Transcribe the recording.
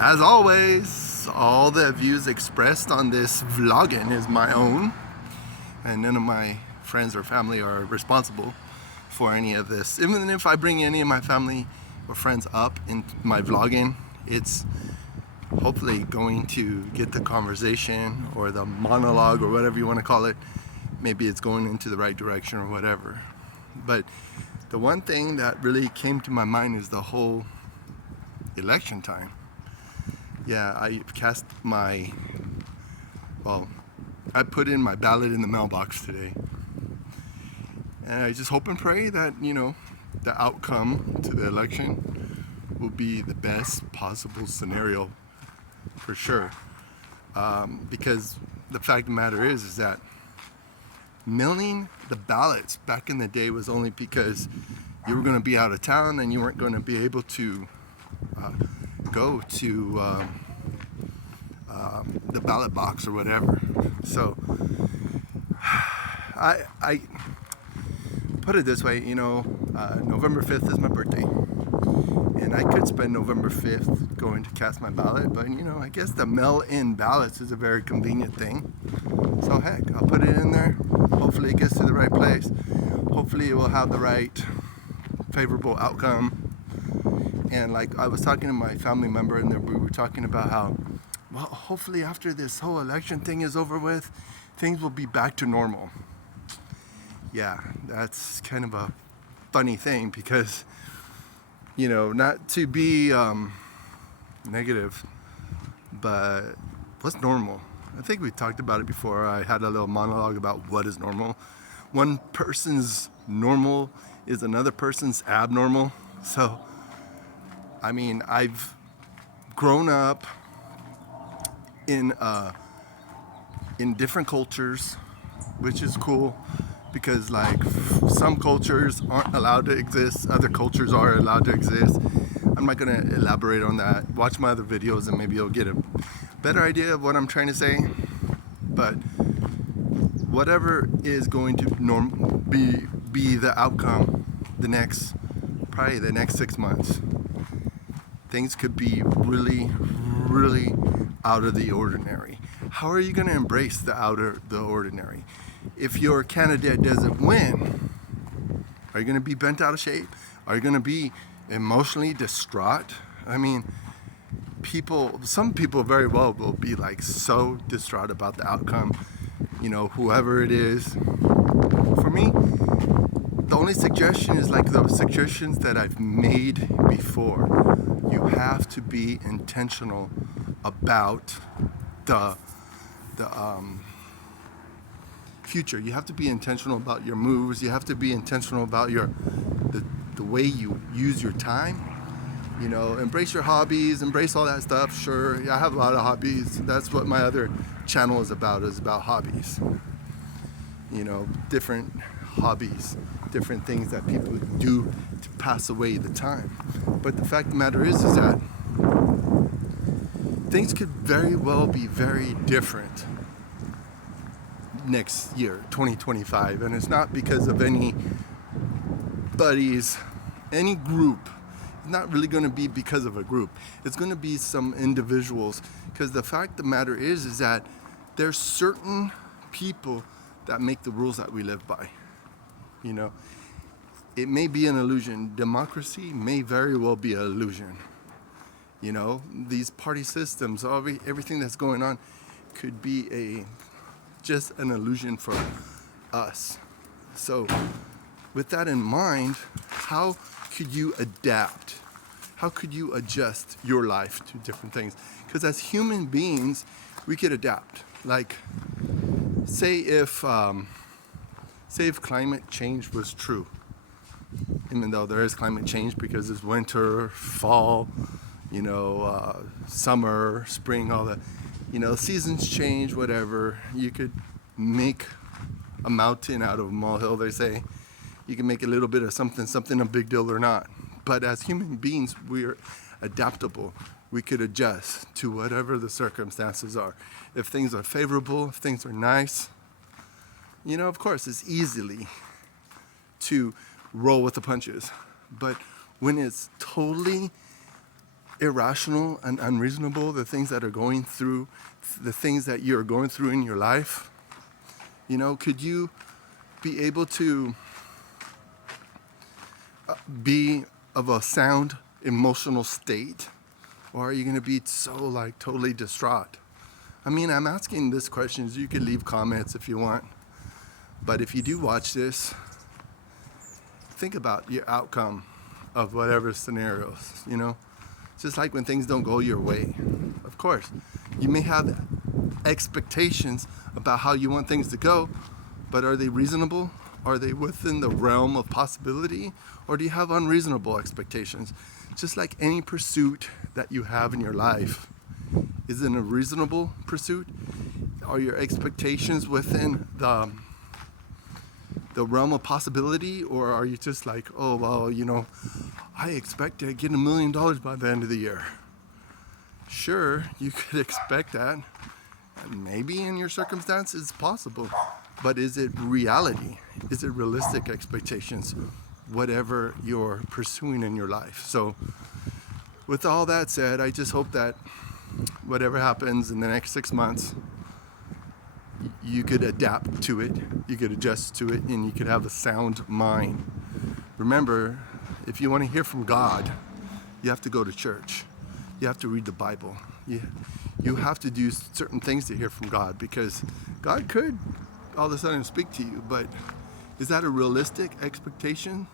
As always, all the views expressed on this vlogging is my own, and none of my friends or family are responsible for any of this. Even if I bring any of my family or friends up in my vlogging, it's hopefully going to get the conversation or the monologue or whatever you want to call it. Maybe it's going into the right direction or whatever. But the one thing that really came to my mind is the whole election time. Yeah, I put in my ballot in the mailbox today. And I just hope and pray that, the outcome to the election will be the best possible scenario for sure. Because the fact of the matter is that mailing the ballots back in the day was only because you were going to be out of town and you weren't going to be able to go to the ballot box or whatever. So I put it this way, November 5th is my birthday, and I could spend November 5th going to cast my ballot, but I guess the mail-in ballots is a very convenient thing. So heck, I'll put it in there. Hopefully it gets to the right place. Hopefully it will have the right favorable outcome. And like I was talking to my family member, and we were talking about how, well, hopefully after this whole election thing is over with, things will be back to normal. Yeah, that's kind of a funny thing because, not to be negative, but what's normal? I think we talked about it before. I had a little monologue about what is normal. One person's normal is another person's abnormal. So, I've grown up in different cultures, which is cool because some cultures aren't allowed to exist, other cultures are allowed to exist. I'm not going to elaborate on that. Watch my other videos and maybe you'll get a better idea of what I'm trying to say. But whatever is going to be the outcome probably the next 6 months, things could be really, really out of the ordinary. How are you going to embrace the ordinary? If your candidate doesn't win, are you going to be bent out of shape? Are you going to be emotionally distraught? Some people very well will be so distraught about the outcome, whoever it is. For me, the only suggestion is like the suggestions that I've made before. You have to be intentional about the future. You have to be intentional about your moves. You have to be intentional about the way you use your time. Embrace your hobbies, embrace all that stuff. Sure, I have a lot of hobbies. That's what my other channel is about hobbies. Different hobbies, different things that people do to pass away the time. But the fact of the matter is that things could very well be very different next year, 2025. And it's not because of any group. It's not really going to be because of a group. It's going to be some individuals. Because the fact of the matter is that there's certain people that make the rules that we live by. It may be an illusion. Democracy may very well be an illusion. These party systems, everything that's going on could be just an illusion for us. So with that in mind, how could you adapt? How could you adjust your life to different things? Because as human beings, we could adapt. Say if climate change was true, even though there is climate change because it's winter, fall, summer, spring, all that, seasons change, whatever. You could make a mountain out of a molehill, they say. You can make a little bit of something a big deal or not. But as human beings, we're adaptable. We could adjust to whatever the circumstances are. If things are favorable, if things are nice, of course, it's easily to roll with the punches. But when it's totally irrational and unreasonable, the things that are going through, the things that you're going through in your life? Could you be able to be of a sound emotional state? Or are you going to be so totally distraught? I'm asking this questions. You could leave comments if you want. But if you do watch this, think about your outcome of whatever scenarios, Just like when things don't go your way. Of course, you may have expectations about how you want things to go, but are they reasonable? Are they within the realm of possibility? Or do you have unreasonable expectations? Just like any pursuit that you have in your life, is it a reasonable pursuit? Are your expectations within the realm of possibility? Or are you just like, oh, well, I expect to get $1 million by the end of the year? Sure, you could expect that. And maybe in your circumstances it's possible. But is it reality? Is it realistic expectations? Whatever you're pursuing in your life. So with all that said, I just hope that whatever happens in the next 6 months, you could adapt to it, you could adjust to it, and you could have a sound mind. Remember, if you want to hear from God, you have to go to church. You have to read the Bible. You have to do certain things to hear from God, because God could all of a sudden speak to you, but is that a realistic expectation?